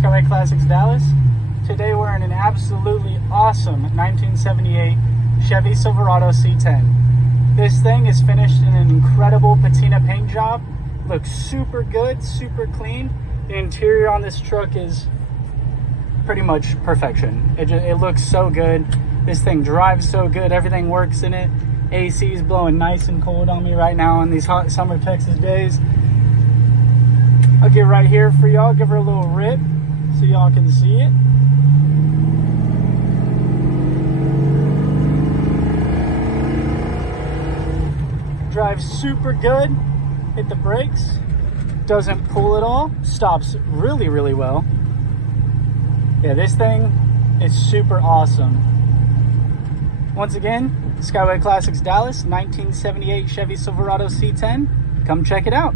Skyway Classics Dallas. Today we're in an absolutely awesome 1978 Chevy Silverado C10. This thing is finished in an incredible patina paint job. Looks super good, super clean. The interior on this truck is pretty much perfection. It looks so good. This thing drives so good. Everything works in it. AC is blowing nice and cold on me right now on these hot summer Texas days. I'll get right here for y'all, give her a little rip so y'all can see it. Drives super good. Hit the brakes. Doesn't pull at all. Stops really, really well. Yeah, this thing is super awesome. Once again, Skyway Classics Dallas, 1978 Chevy Silverado C10. Come check it out.